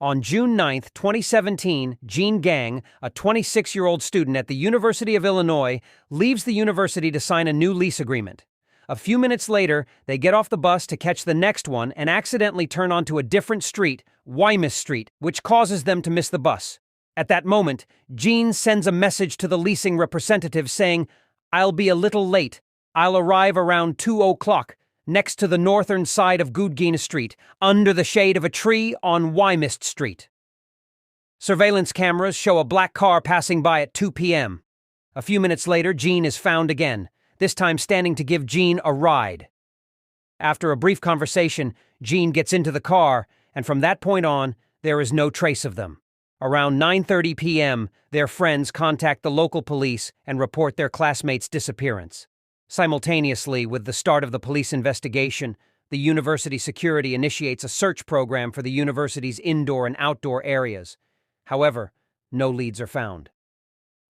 On June 9, 2017, Gene Gang, a 26-year-old student at the University of Illinois, leaves the university to sign a new lease agreement. A few minutes later, they get off the bus to catch the next one and accidentally turn onto a different street, Wymus Street, which causes them to miss the bus. At that moment, Gene sends a message to the leasing representative saying, "I'll be a little late. I'll arrive around 2 o'clock. Next to the northern side of Gudgina Street, under the shade of a tree on Wymist Street." Surveillance cameras show a black car passing by at 2 p.m. A few minutes later, Gene is found again, this time standing to give Gene a ride. After a brief conversation, Gene gets into the car, and from that point on, there is no trace of them. Around 9:30 p.m., their friends contact the local police and report their classmate's disappearance. Simultaneously with the start of the police investigation, the university security initiates a search program for the university's indoor and outdoor areas. However, no leads are found.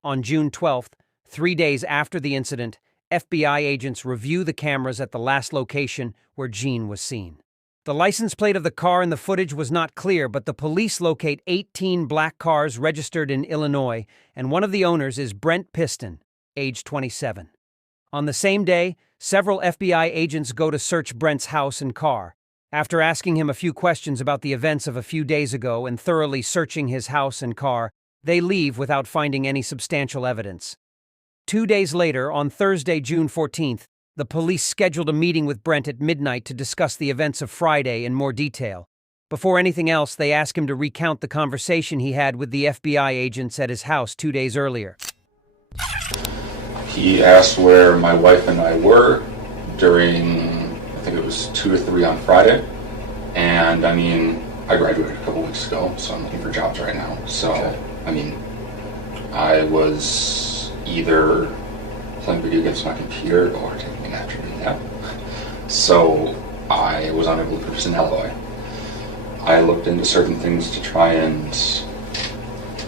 On June 12th, 3 days after the incident, FBI agents review the cameras at the last location where Gene was seen. The license plate of the car in the footage was not clear, but the police locate 18 black cars registered in Illinois, and one of the owners is Brent Piston, age 27. On the same day, several FBI agents go to search Brent's house and car. After asking him a few questions about the events of a few days ago and thoroughly searching his house and car, they leave without finding any substantial evidence. 2 days later, on Thursday, June 14th, the police scheduled a meeting with Brent at midnight to discuss the events of Friday in more detail. Before anything else, they ask him to recount the conversation he had with the FBI agents at his house 2 days earlier. He asked where my wife and I were during, I think it was 2 or 3 on Friday. And I mean, I graduated a couple weeks ago, so I'm looking for jobs right now. So, okay. I mean, I was either playing video games on my computer or taking an afternoon nap. So I was unable to produce an alibi. I looked into certain things to try and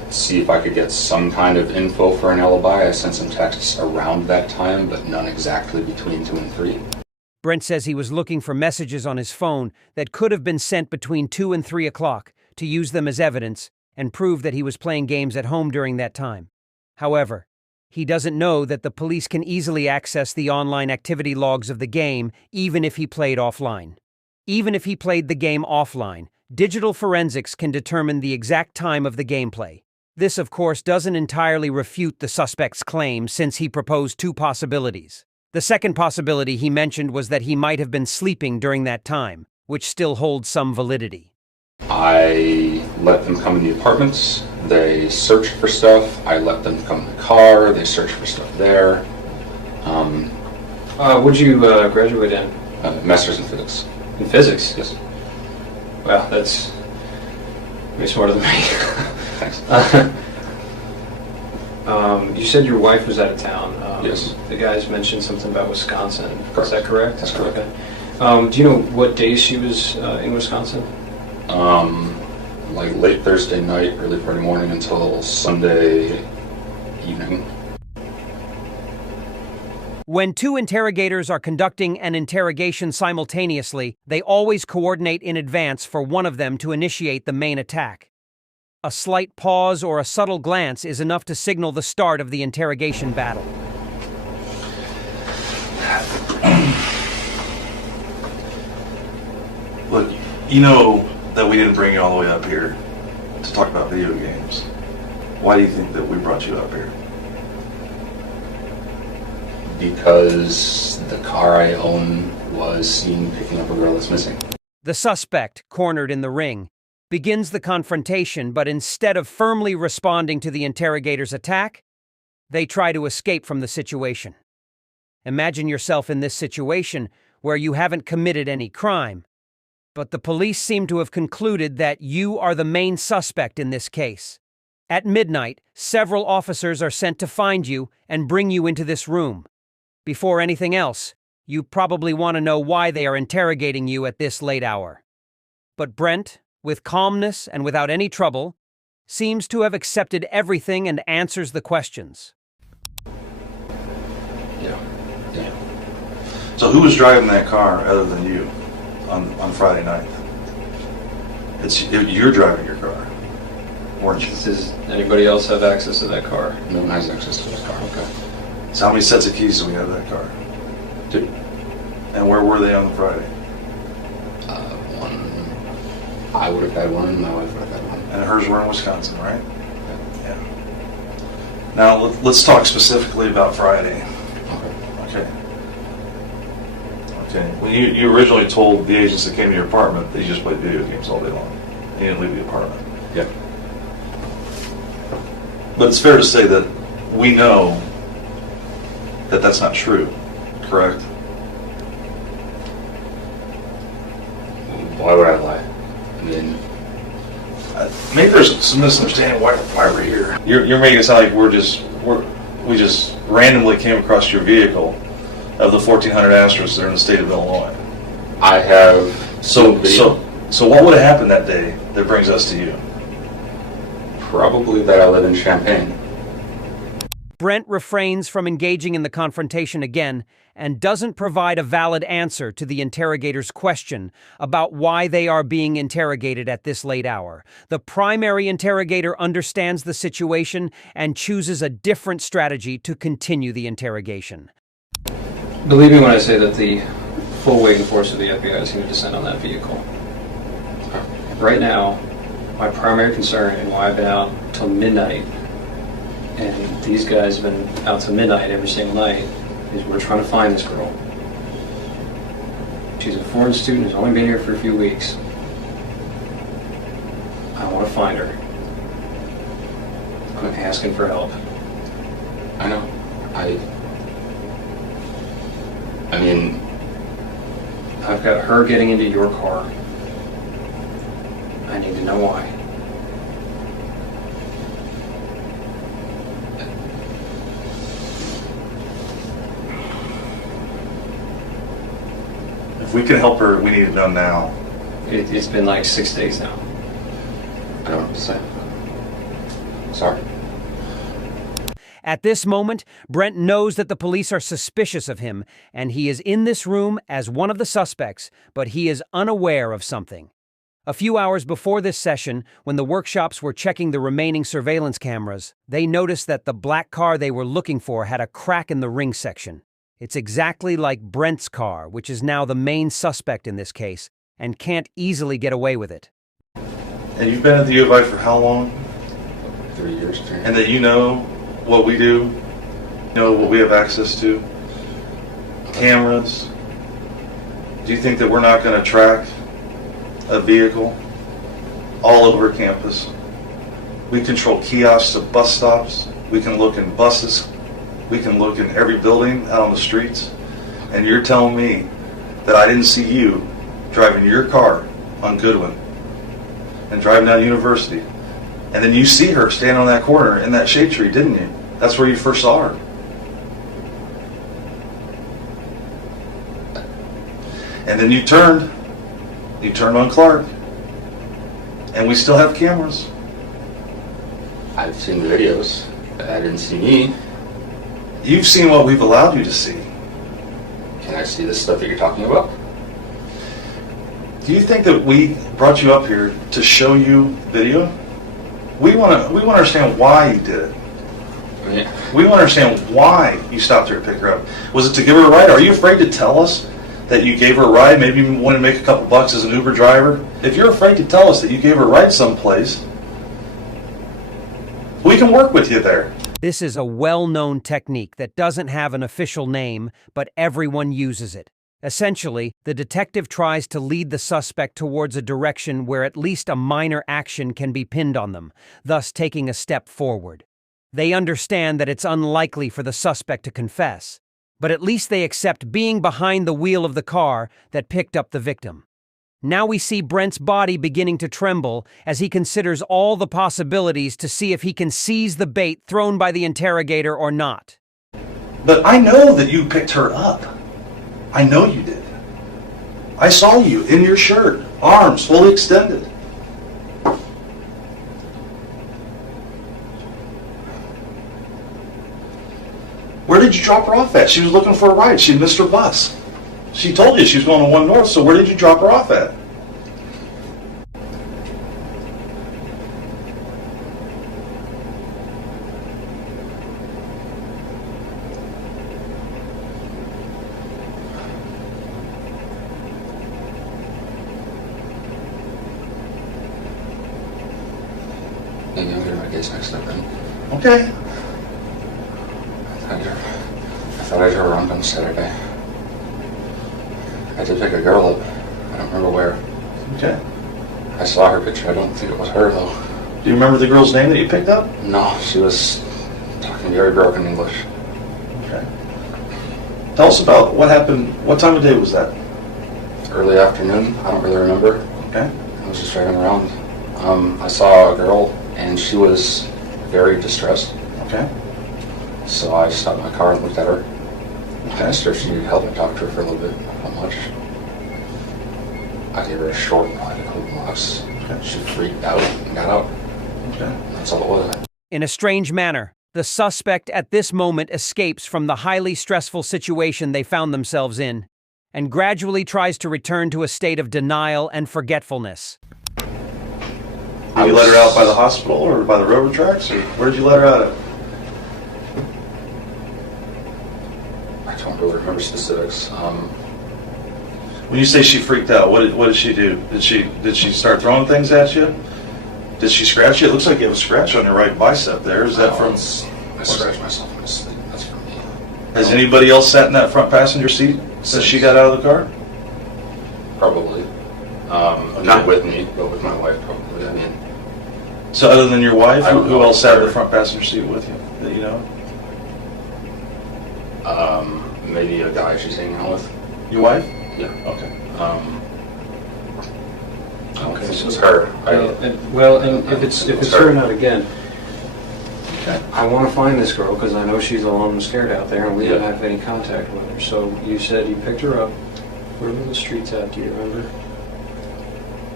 see if I could get some kind of info for an alibi. I sent some texts around that time, but none exactly between 2 and 3. Brent says he was looking for messages on his phone that could have been sent between 2 and 3 o'clock to use them as evidence and prove that he was playing games at home during that time. However, he doesn't know that the police can easily access the online activity logs of the game even if he played offline. Even if he played the game offline, digital forensics can determine the exact time of the gameplay. This, of course, doesn't entirely refute the suspect's claim since he proposed 2 possibilities. The second possibility he mentioned was that he might have been sleeping during that time, which still holds some validity. I let them come in the apartments. They searched for stuff. I let them come in the car. They searched for stuff there. What'd you graduate in? Master's in physics. In physics? Yes. Wow, that's way smarter than me. Thanks. You said your wife was out of town. Yes. The guys mentioned something about Wisconsin. Correct. Is that correct? That's correct. Okay. Do you know what days she was in Wisconsin? Like late Thursday night, early Friday morning until Sunday evening. When 2 interrogators are conducting an interrogation simultaneously, they always coordinate in advance for one of them to initiate the main attack. A slight pause or a subtle glance is enough to signal the start of the interrogation battle. Look, you know that we didn't bring you all the way up here to talk about video games. Why do you think that we brought you up here? Because the car I own was seen picking up a girl that's missing. The suspect, cornered in the ring, begins the confrontation, but instead of firmly responding to the interrogator's attack, they try to escape from the situation. Imagine yourself in this situation where you haven't committed any crime, but the police seem to have concluded that you are the main suspect in this case. At midnight, several officers are sent to find you and bring you into this room. Before anything else, you probably want to know why they are interrogating you at this late hour. But Brent, with calmness and without any trouble, seems to have accepted everything and answers the questions. Yeah. So who was driving that car other than you on Friday night? You're driving your car. weren't you? Does anybody else have access to that car? No one has access to this car. Okay. So how many sets of keys do we have to that car? 2. And where were they on the Friday? One. I would have had one, and my wife would have had one. And hers were in Wisconsin, right? Yeah. Now let's talk specifically about Friday. Okay. Okay. When you originally told the agents that came to your apartment that you just played video games all day long, you didn't leave the apartment. Yeah. But it's fair to say that we know that that's not true, correct? Why would I lie? I mean, Maybe there's some misunderstanding why we're here. You're making it sound like we just randomly came across your vehicle of the 1,400 Astros that are in the state of Illinois. I have So video. what would have happened that day that brings us to you? Probably that I live in Champaign. Brent refrains from engaging in the confrontation again and doesn't provide a valid answer to the interrogator's question about why they are being interrogated at this late hour. The primary interrogator understands the situation and chooses a different strategy to continue the interrogation. Believe me when I say that the full weight and force of the FBI is going to descend on that vehicle. Right now, my primary concern and why I've been out till midnight, and these guys have been out till midnight every single night, is we're trying to find this girl. She's a foreign student who's only been here for a few weeks. I want to find her. I'm asking for help. I know. I mean, I've got her getting into your car. I need to know why. If we can help her, we need it done now. It's been like 6 days now. I don't know what to say. Sorry. At this moment, Brent knows that the police are suspicious of him, and he is in this room as one of the suspects, but he is unaware of something. A few hours before this session, when the workshops were checking the remaining surveillance cameras, they noticed that the black car they were looking for had a crack in the ring section. It's exactly like Brent's car, which is now the main suspect in this case, and can't easily get away with it. And you've been at the U of I for how long? 3 years. And that you know what we do, you know what we have access to, cameras. Do you think that we're not going to track a vehicle all over campus? We control kiosks at bus stops. We can look in buses. We can look in every building out on the streets. And you're telling me that I didn't see you driving your car on Goodwin and driving down University. And then you see her standing on that corner in that shade tree, didn't you? That's where you first saw her. And then you turned on Clark. And we still have cameras. I've seen the videos. I didn't see me. You've seen what we've allowed you to see. Can I see the stuff that you're talking about? Do you think that we brought you up here to show you video? We want to understand why you did it. Yeah. We want to understand why you stopped her to pick her up. Was it to give her a ride? Are you afraid to tell us that you gave her a ride? Maybe you want to make a couple bucks as an Uber driver? If you're afraid to tell us that you gave her a ride someplace, we can work with you there. This is a well-known technique that doesn't have an official name, but everyone uses it. Essentially, the detective tries to lead the suspect towards a direction where at least a minor action can be pinned on them, thus taking a step forward. They understand that it's unlikely for the suspect to confess, but at least they accept being behind the wheel of the car that picked up the victim. Now we see Brent's body beginning to tremble as he considers all the possibilities to see if he can seize the bait thrown by the interrogator or not. But I know that you picked her up. I know you did. I saw you in your shirt, arms fully extended. Where did you drop her off at? She was looking for a ride. She missed her bus. She told you she was going to 1 North, so where did you drop her off at? Maybe I'm getting my days mixed up then. Okay. I thought I drove around on Saturday. I did pick a girl up. I don't remember where. Okay. I saw her picture. I don't think it was her, though. Do you remember the girl's name that you picked up? No, she was talking very broken English. Okay. Tell us about what happened. What time of day was that? Early afternoon. I don't really remember. Okay. I was just driving around. I saw a girl, and she was very distressed. Okay. So I stopped my car and looked at her. I Okay. asked her if she needed help. I talked to her for a little bit. How much? I gave her a short ride a couple blocks. Okay. She freaked out and got out. Okay. That's all it was. In a strange manner, the suspect at this moment escapes from the highly stressful situation they found themselves in and gradually tries to return to a state of denial and forgetfulness. Did you let her out by the hospital or by the railroad tracks, or where did you let her out at? I don't really remember specifics. When you say she freaked out, what did she do? Did she start throwing things at you? Did she scratch you? It looks like you have a scratch on your right bicep there. Is that from? I scratched myself in my sleep. That's from me. Has anybody else sat in that front passenger seat since she got out of the car? Probably. Not with me, but with my wife, probably. I mean, So other than your wife, I don't who know. else sat in the front passenger seat with you that you know? maybe a guy she's hanging out with. Your wife? Yeah. Okay. I don't think it was her. And if it's her, not again. Okay. I want to find this girl because I know she's alone and scared out there, and we don't Yeah. have any contact with her. So you said you picked her up. Where were the streets at? Do you remember?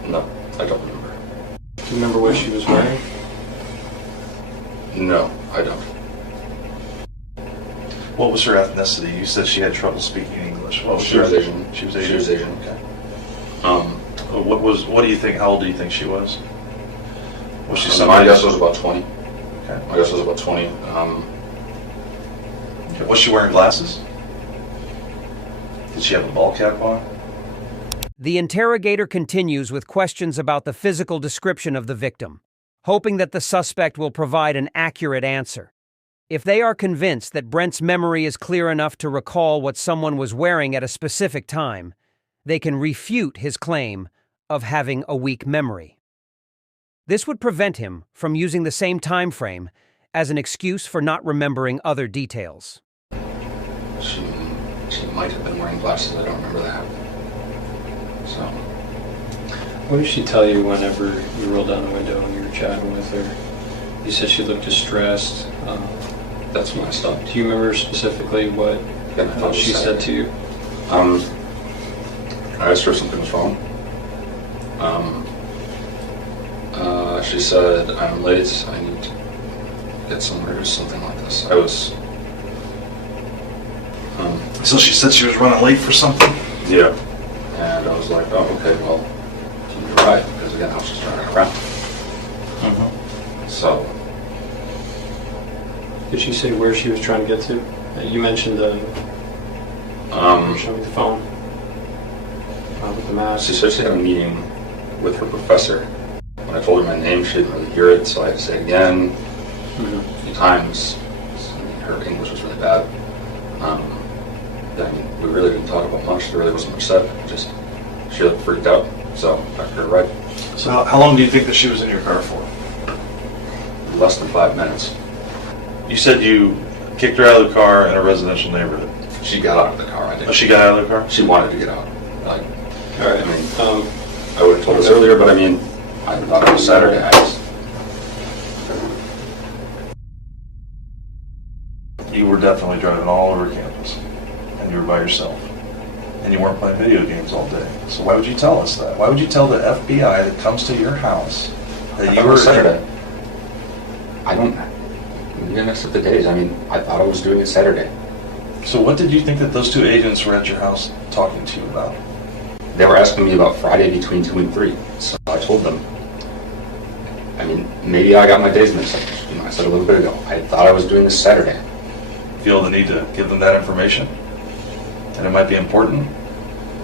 No, I don't remember. Do you remember what she was wearing? No, I don't. What was her ethnicity? You said she had trouble speaking English. What was She was her- Asian. She was Asian. She was Asian. Okay. Um, What do you think? How old do you think she was? Was she my somebody? guess was about 20. Okay. My guess was about 20. Okay. Was she wearing glasses? Did she have a ball cap on? The interrogator continues with questions about the physical description of the victim, hoping that the suspect will provide an accurate answer. If they are convinced that Brent's memory is clear enough to recall what someone was wearing at a specific time, they can refute his claim of having a weak memory. This would prevent him from using the same time frame as an excuse for not remembering other details. She might have been wearing glasses. I don't remember that. So, What did she tell you whenever you rolled down the window and you were chatting with her? You said she looked distressed. that's when I stopped. Do you remember specifically what Yeah, I thought she she said to you? I asked her if something was wrong. She said, I'm late, I need to get somewhere, or something like this. I was, So she said she was running late for something? yeah. And I was like, oh, okay, well, can you ride? Because again, I was just driving around. So, Did she say where she was trying to get to? You mentioned show me the phone. With the mask. she said she had a meeting with her professor. When I told her my name, she didn't really hear it, so I had to say it again a few times. I mean, her English was really bad. I mean, we really didn't talk about much. There really wasn't much said. Just she looked freaked out, so I took her a ride. So how long do you think that she was in your car for? Less than 5 minutes. You said you kicked her out of the car in a residential neighborhood. She got out of the car. I Oh, didn't. she got out of the car? She wanted to get out. Like, All right. I mean, I would have told her earlier, but I mean, I thought it was Saturday. You were definitely driving all over campus, and you were by yourself, and you weren't playing video games all day. So why would you tell us that? Why would you tell the FBI that comes to your house that you were Saturday. I don't. You didn't accept the days. I mean, I thought I was doing it Saturday. So what did you think that those two agents were at your house talking to you about? They were asking me about Friday between 2 and 3, so I told them. I mean, maybe I got my days mixed up. You know, I said a little bit ago. I thought I was doing this Saturday. Feel the need to give them that information? And it might be important?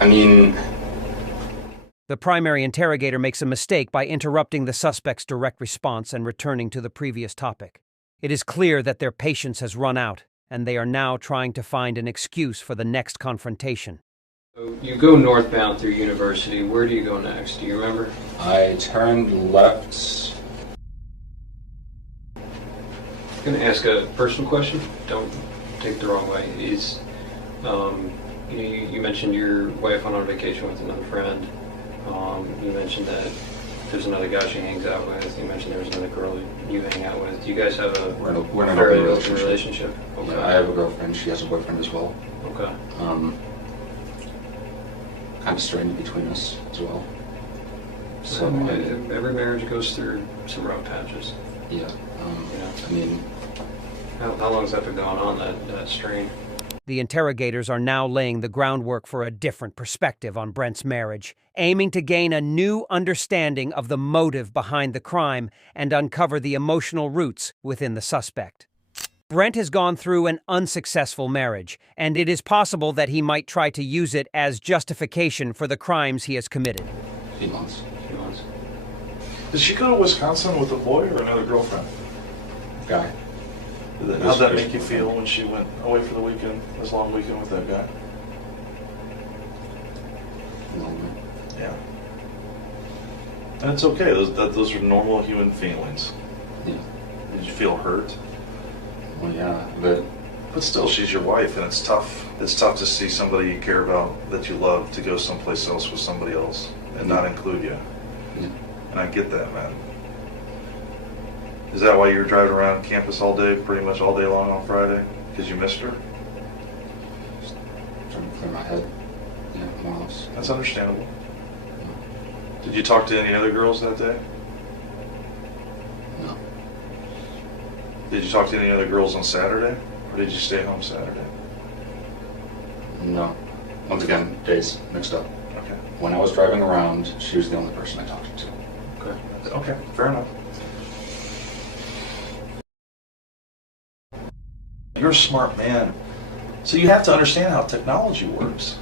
I mean, The primary interrogator makes a mistake by interrupting the suspect's direct response and returning to the previous topic. It is clear that their patience has run out, and they are now trying to find an excuse for the next confrontation. So you go northbound through University. Where do you go next? Do you remember? I turned left. I'm going to ask a personal question. Don't take it the wrong way. You mentioned your wife went on vacation with another friend. You mentioned that there's another guy she hangs out with. You mentioned there was another girl you hang out with. Do you guys have We're in a very open open relationship? Okay. Yeah, I have a girlfriend. She has a boyfriend as well. Okay. Kind of strained between us as well. So every marriage goes through some rough patches. Yeah. Yeah. I mean, How long has that been going on, that strain? The interrogators are now laying the groundwork for a different perspective on Brent's marriage, aiming to gain a new understanding of the motive behind the crime and uncover the emotional roots within the suspect. Brent has gone through an unsuccessful marriage, and it is possible that he might try to use it as justification for the crimes he has committed. a few months. Did she go to Wisconsin with a boy or another girlfriend? Guy. How'd that make you feel when she went away for the weekend, this long weekend with that guy? Lonely. Yeah. And it's okay. Those are normal human feelings. Yeah. Did you feel hurt? Well, yeah, but But still, she's your wife, and it's tough. It's tough to see somebody you care about, that you love, to go someplace else with somebody else and not include you. yeah. And I get that, man. Is that why you were driving around campus all day, pretty much all day long on Friday? Because you missed her? Just trying to clear my head. Yeah, more or less. That's understandable. Did you talk to any other girls that day? No. Did you talk to any other girls on Saturday? Or did you stay home Saturday? No. Once again, days mixed up. Okay. When I was driving around, she was the only person I talked to. Okay. Okay, fair enough. You're a smart man. So you have to understand how technology works.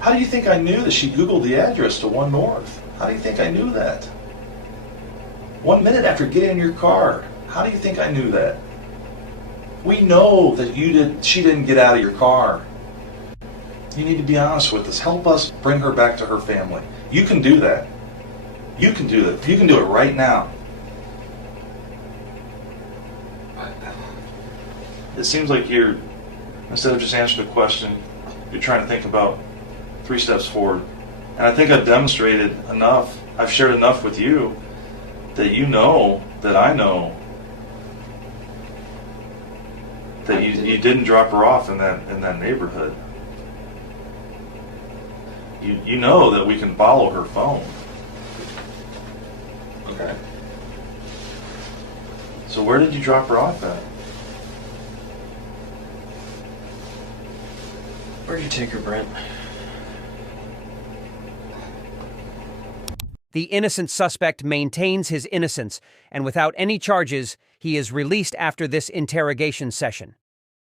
How do you think I knew that she Googled the address to One North? How do you think I knew that? 1 minute after getting in your car, how do you think I knew that? We know that she didn't get out of your car. You need to be honest with us. Help us bring her back to her family. You can do that. You can do that. You can do it right now. It seems like you're, instead of just answering the question, you're trying to think about 3 steps forward. And I think I've demonstrated enough, I've shared enough with you that you know that I know that you didn't drop her off in that neighborhood. You know that we can follow her phone. Okay. So where did you drop her off at? Where'd you take her, Brent? The innocent suspect maintains his innocence, and without any charges, he is released after this interrogation session.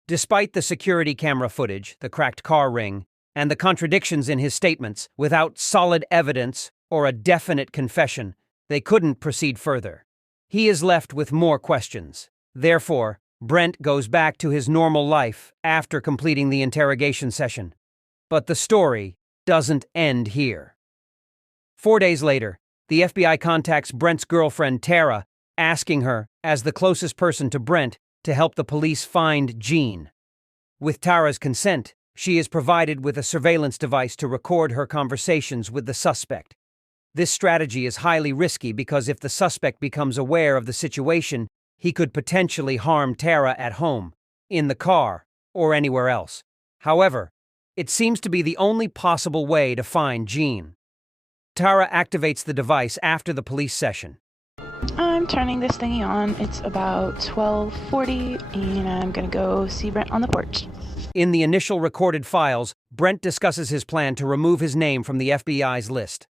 Despite the security camera footage, the cracked car ring, and the contradictions in his statements, without solid evidence or a definite confession, they couldn't proceed further. He is left with more questions. Therefore, Brent goes back to his normal life after completing the interrogation session. But the story doesn't end here. 4 days later, the FBI contacts Brent's girlfriend Tara, asking her, as the closest person to Brent, to help the police find Jean. With Tara's consent, she is provided with a surveillance device to record her conversations with the suspect. This strategy is highly risky because if the suspect becomes aware of the situation, he could potentially harm Tara at home, in the car, or anywhere else. However, it seems to be the only possible way to find Jean. Tara activates the device after the police session. I'm turning this thingy on. It's about 12:40, and I'm gonna go see Brent on the porch. In the initial recorded files, Brent discusses his plan to remove his name from the FBI's list.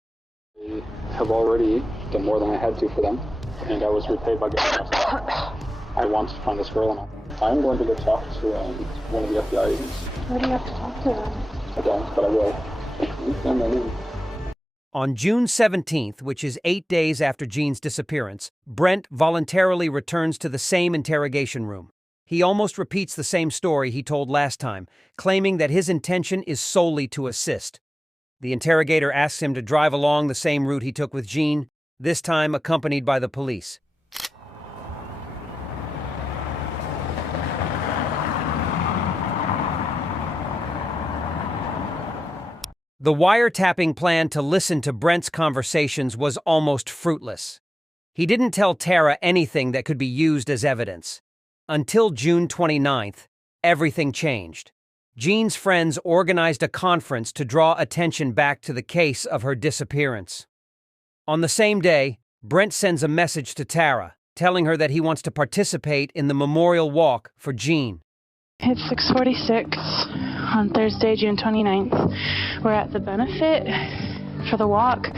I have already done more than I had to for them, and I was repaid by getting myself. I want to find this girl, and I'm going to go talk to one of the FBI agents. Where do you have to talk to them? I don't, but I will. And then On June 17th, which is 8 days after Jean's disappearance, Brent voluntarily returns to the same interrogation room. He almost repeats the same story he told last time, claiming that his intention is solely to assist. The interrogator asks him to drive along the same route he took with Jean, this time accompanied by the police. The wiretapping plan to listen to Brent's conversations was almost fruitless. He didn't tell Tara anything that could be used as evidence. Until June 29th, everything changed. Jean's friends organized a conference to draw attention back to the case of her disappearance. On the same day, Brent sends a message to Tara, telling her that he wants to participate in the memorial walk for Jean. It's 6:46 on Thursday, June 29th. We're at the benefit for the walk,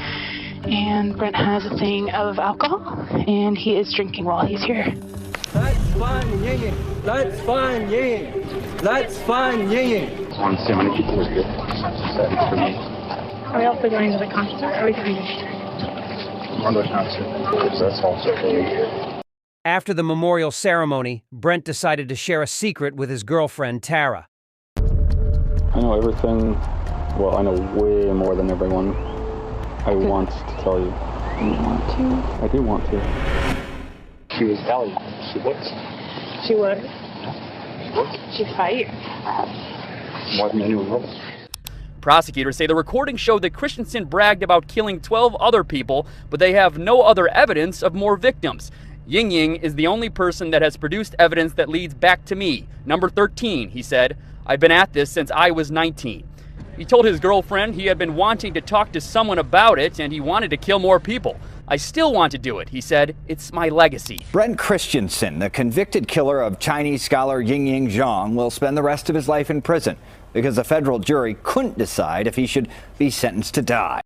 and Brent has a thing of alcohol, and he is drinking while he's here. Let's find Ying. Let's find Ying. Let's find Ying. I want to see how many people were here. That's for me. Are we also going to the concert? Are we going One of the concert. That's also for me. After the memorial ceremony, Brent decided to share a secret with his girlfriend, Tara. I know everything. Well, I know way more than everyone. I want to tell you. You want to? I do want to. She was valiant. She would. She would. She would. She'd fight. More than anyone else. Prosecutors say the recording showed that Christensen bragged about killing 12 other people, but they have no other evidence of more victims. Ying Ying is the only person that has produced evidence that leads back to me. Number 13, he said. I've been at this since I was 19. He told his girlfriend he had been wanting to talk to someone about it and he wanted to kill more people. I still want to do it, he said. It's my legacy. Brent Christensen, the convicted killer of Chinese scholar Ying Zhang, will spend the rest of his life in prison because the federal jury couldn't decide if he should be sentenced to die.